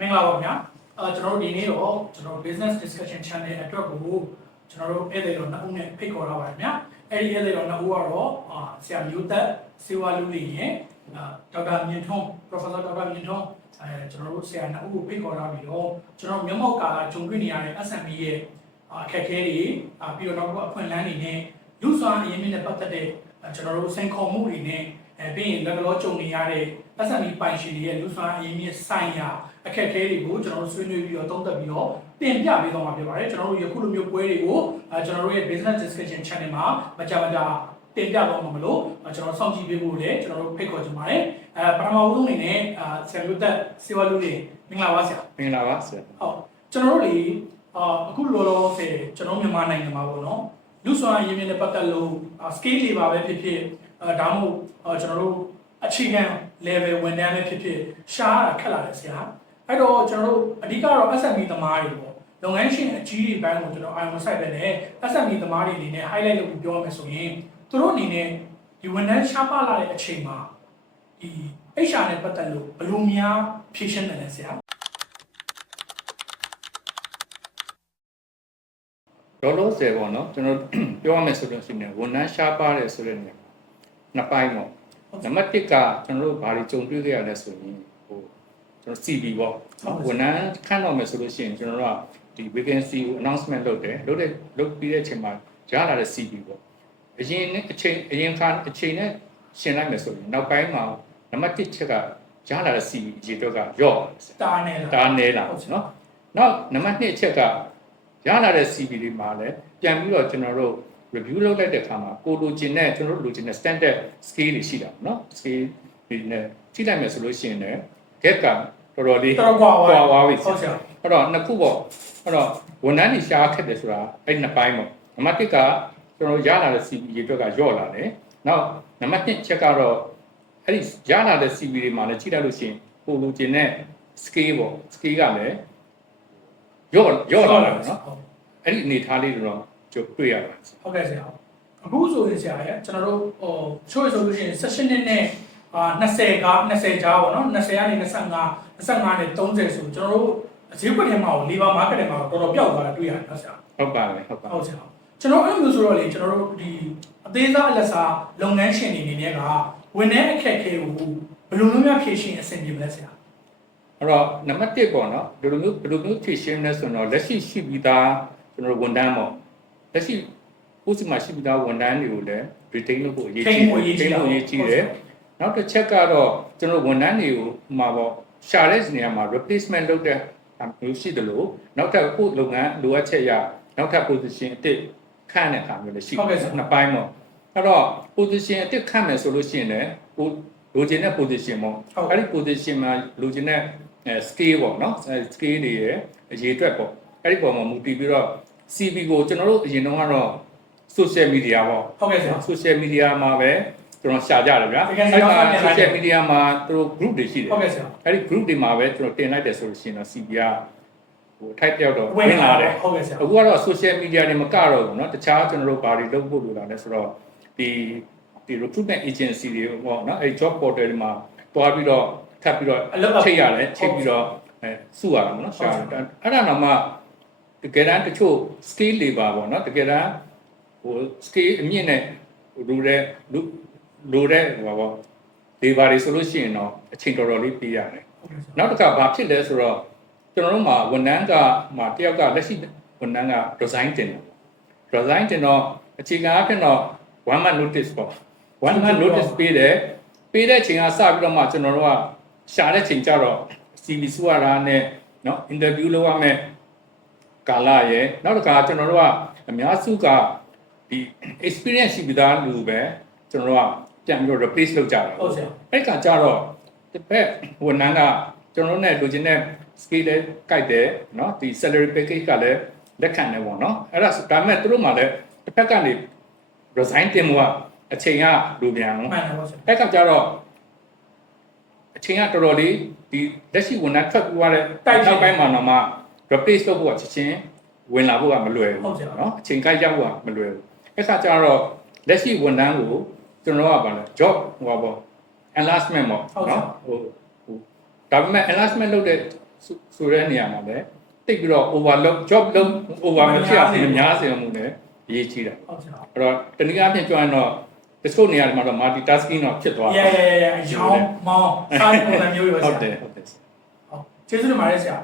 မင်္ဂလာပါခင်ဗျာကျွန်တော်တို့ဒီနေ့တော့ကျွန်တော် business discussion channel အတွက်ကိုကျွန်တော်တို့ဧည့်သည်တော်နှစ်ဦးနဲ့ဖိတ်ခေါ်ထားပါတယ်ခင်ဗျာအဲ့ဒီဧည့်သည်တော်နှစ်ဦးကတော့ဆရာမျိုးသက်စေဝါလူလေးရဲ့ဒေါက်တာမြင့်ထွန်း Professor ဒေါက်တာမြင့်ထွန်းကျွန်တော်တို့ဆရာနှစ်ဦးကိုဖိတ်ခေါ်ထားပြီးတော့ကျွန်တော်မျက်မှောက်ကာဂျုံတွေ့နေရတဲ့ SME ရဲ့အခက်အခဲတွေပြီးတော့နောက်အဖွင့်လန်းတွေနဲ့လူစွမ်းအရင်းမြစ်နဲ့ပတ်သက်တဲ့ကျွန်တော်တို့စိန်ခေါ်မှုတွေနဲ့ပြီးရင်လက်ကလောကြုံနေရတဲ့ SME ပိုင်ရှင်တွေရဲ့လူစွမ်းအရင်းမြစ်ဆိုင်ရာအခက်အခဲတွေကိုကျွန်တော်တို့ဆွေးနွေးပြီးတော့သုံးသပ်ပြီးတော့တင်ပြပေးသွားမှာဖြစ်ပါတယ်ကျွန်တော်တို့ယခုလိုမျိုးပွဲတွေကိုကျွန်တော်တို့ရဲ့ business discussion channel မှာမကြာမကြာတင်ပြတော့မှာမလို့ကျွန်တော်စောင့်ကြည့်ပေးဖို့လည်းကျွန်တော်တို့ဖိတ်ခေါ်ချင်ပါတယ်ပထမဦးဆုံးအနေနဲ့ဆရာမျိုးသက်စေဝါလူလေးမင်္ဂလာပါဆရာမင်္ဂလာပါဆရာဟုတ်ကျွန်တော်တို့လေအခုလောလောဆယ်ကျွန်တော်မြန်မာနိုင်ငံမှာပေါ့နော်လူစွမ်းအရင်းမြစ်နဲ့ပတ်သက်လို့ scale တွေပါပဲဖြစ်ဖြစ်ဒါမှမဟုတ်ကျွန်တော်တို့အခြေခံ level ဝန်ထမ်းပဲဖြစ်ဖြစ်ရှားတာခက်လာတယ်ဆရာအဲ့တော့ကျွန်တော်တို့အဓိကတော့ SME သမားတွေပေါ့လုပ်ငန်းရှင်အကြီးတွေဘန်းကိုကျွန်တော် iron site ပဲနဲ့ SME သမားတွေအနေနဲ့ highlight လုပ်ပြီးပြောရမယ်ဆိုရင်သူတို့အနေနဲ့ဒီဝန်ထမ်းရှားပါလာတဲ့အချိန်မှာဒီ HR နဲ့ပတ်သက်လို့ဘယ်လိုများဖြေရှင်းတယ်လဲဆရာလောလောဆယ်ပေါ့နော်ကျွန်တော်ပြောရမယ်ဆိုလို့ရှိရင်ဝန်ထမ်းရှားပါတယ်ဆိုတဲ့နေရာနှစ်ပိုင်းပေါ့နံပါတ်1ကကျွန်တော်တို့ဘာတွေကြုံတွေ့ခဲ့ရလဲဆိုရင်ကျွန်တော် CV ပေါ့ဝန်ထမ်းခန့်တော့မယ်ဆိုလို့ရှိရင်ကျွန်တော်တို့ကဒီ vacancy ကို announcement လုပ်တယ်လုပ်ပြီးတဲ့အချိန်မှာရလာတဲ့ CV ပေါ့အရင်ခါအချိန်နဲ့ရှင်းလိုက်မယ်ဆိုရင်နောက်ပိုင်းမှာနံပါတ်1ချက်ကရလာတဲ့ CV အရေးတော့ကရော့တာနေလာနော်နောက်နံပါတ်2ချက်ကရလာတဲ့ CV တွေမှာလည်းပြန်ပြီးတော့ကျွန်တော်တို့ review လုပ်လိုက်တဲ့အခါမှာကိုလိုချင်တဲ့ကျွန်တော်တို့လိုချင်တဲ့ standard scale တွေရှိတာเนาะ scale တွေနဲ့ကြည့်လိုက်မယ်ဆိုလို့ရှိရင်လည်း gap ကတော်တော်လေးကွာသွားပြီဟုတ်ဆရာအဲ့တော့နှစ်ခုပေါ့အဲ့တော့ဝန်ထမ်းတွေရှားခက်တယ်ဆိုတာအဲ့နှစ်ပိုင်းပေါ့နံပါတ်1ကကျွန်တော်ရလာတဲ့ CV တွေအတွက်ကရော့လာတယ်နောက်နံပါတ်2ချက်ကတော့အဲ့ဒီရလာတဲ့ CV တွေမှာလည်းကြည့်လိုက်လို့ရှိရင်ကိုလိုချင်တဲ့ scale ပေါ့ scale ကလည်းရော့လာတယ်เนาะအဲ့ဒီအနေထားလေးတော့ကျုပ်တွေ့ရပါတယ်ဟုတ်ကဲ့ဆရာအခုဆိုရင်ဆရာရဲ့ကျွန်တော်တို့ချိုးဆိုလို့ရှိရင်16နှစ်နဲ့20ကြားပေါ့နော်20ကနေ25နဲ့30ဆိုကျွန်တော်တို့ဈေးကွက်ထဲမှာ labor market ထဲမှာတော်တော်ပျောက်သွားတာတွေ့ရတယ်နော်ဆရာဟုတ်ပါတယ်ဟုတ်ဆရာကျွန်တော်အဲ့လိုမျိုးဆိုတော့လေကျွန်တော်တို့ဒီအသေးစားအလက်စားလုပ်ငန်းရှင်တွေအနေနဲ့ကဝန်ထမ်းအခက်အခဲကိုဘယ်လိုမျိုးဖြေရှင်းအဆင်ပြေမလဲဆရာအဲ့တော့နံပါတ်1ပေါ့နော်ဘယ်လိုမျိုးဖြေရှင်းလဲဆိုတော့လက်ရှိရှိပြီးသားကျွန်တော်တို့ဝန်ထမ်းပေါ့လက်ရှိကိုယ်စီမှာရှိပြီးသားဝန်ထမ်းတွေကိုလည်း retain လုပ်ဖို့အရေးကြီးတယ်နောက်တစ်ချက်ကတော့ကျွန်တော်ဝန်ထမ်းတွေကိုမှာပေါ့ရှာတဲ့နေရာမှာ replacement လုပ်တဲ့မျိုးရှိတယ်လို့နောက်ထပ်ကိုလုပ်ငန်းလိုအပ်ချက်ရနောက်ထပ် position အသစ်ခန့်တဲ့အခါမျိုးလည်းရှိတယ်နှစ်ပိုင်းပေါ့အဲ့တော့ position အသစ်ခန့်မယ်ဆိုလို့ရှိရင်လည်းကိုလိုချင်တဲ့ position ပေါ့အဲ့ဒီ position မှာလိုချင်တဲ့ scale ပေါ့နော် scale တွေရဲ့အရေးအတွက်ပေါ့အဲ့ဒီပုံမှာမူတည်ပြီးတော့ CV ကိုကျွန်တော်တို့အရင်တုန်းကတော့ social media ပေါ့ဟုတ်ကဲ့ဆရာ social media မှာပဲကျွန်တော်ရှာကြတယ်ဗျာအဲ့မှာ social media မှာသူတို့ group တွေရှိတယ်ဟုတ်ကဲ့ဆရာအဲ့ဒီ group တွေမှာပဲကျွန်တော်တင်လိုက်တယ်ဆိုလို့ရှိရင်တော့ CV ကထိုက်ပြောက်တော့ဝင်လာတယ်ဟုတ်ကဲ့ဆရာအခုကတော့ social media တွေမကတော့ဘူးเนาะတခြားကျွန်တော်တို့ဘာတွေလုပ်ဖို့လိုတာလဲဆိုတော့ဒီ recruitment agency တွေပေါ့เนาะအဲ့ job portal တွေမှာတွားပြီးတော့ထပ်ပြီးတော့ချိန်ရတယ်ချိန်ပြီးတော့စုရတာเนาะရှာတယ်အဲ့ဒါတော့မှတကယ်တမ်းတချို့ scale labor ပေါ့เนาะတကယ်တမ်းscale အမြင့်နဲ့လိုတဲ့ဟိုပါ labor တွေဆိုလို့ရှိရင်တော့အချိန်တော်တော်လေးပေးရတယ်နောက်တစ်ခါဘာဖြစ်လဲဆိုတော့ကျွန်တော်တို့မှာဝန်ထမ်းကမှာတယောက်ကလက်ရှိဝန်ထမ်းက design တင်တယ် design တင်တော့အခြေခံအဖြစ်တော့ 1 month notice ပေါ့ 1 month notice ပေးတဲ့အချိန်ကစပြီးတော့မှကျွန်တော်တို့ကရှာတဲ့ချိန်ကျတော့ CV စုရတာနဲ့เนาะ interview လုပ်ရမယ်ကာလရဲ့နောက်တစ်ခါကျွန်တော်တို့ကအများစုကဒီ experience ရှိပြီးသားလူပဲကျွန်တော်တို့ကပြန်ပြီးတော့ replace လုပ်ကြတာဟုတ်ဆရာအဲ့ကကြတော့တစ်ဖက်ဝန်ထမ်းကကျွန်တော်တို့နဲ့လိုချင်တဲ့ skill လည်းကိုက်တယ်เนาะဒီ salary package ကလည်းလက်ခံတယ်ပေါ့เนาะအဲ့ဒါဒါပေမဲ့သူတို့မှလည်းတစ်ဖက်ကနေ resign တင်မှုကအချိန်ကလိုပြန်မှန်တယ်ဟုတ်ဆရာအဲ့ကကြတော့အချိန်ကတော်တော်လေးဒီလက်ရှိဝန်ထမ်းထွက်ပြီးသွားတဲ့နောက်ပိုင်းမှာတော့မှ replace လုပ်ဖို့ကချက်ချင်းဝင်လာဖို့ကမလွယ်ဘူးเนาะအချိန်ကိုက်ရောက်ဖို့ကမလွယ်ဘူးအဲ့ခါကျတော့လက်ရှိဝန်ထမ်းကိုကျွန်တော်ကဗာလဲ job ဟိုပါပေါ့ enlargement ပေါ့เนาะဟိုဒါပေမဲ့ enlargement လုပ်တဲ့ ဆိုတဲ့နေရာမှာလည်းတိတ်ပြီးတော့ overload job လုံး over မဖြစ်အောင်မများစေမှုနဲ့အရေးကြီးတာ ဟုတ်ကဲ့ အဲ့တော့တနည်းအားဖြင့်ပြောရင်တော့ Discord နေရာမှာတော့ multitasking တော့ဖြစ်သွား ရောင်းမောင်းစားပုံစံမျိုးတွေပဲ ဟုတ်တယ်ဟုတ်တယ် ကျေးဇူးတင်ပါတယ်ဆရာ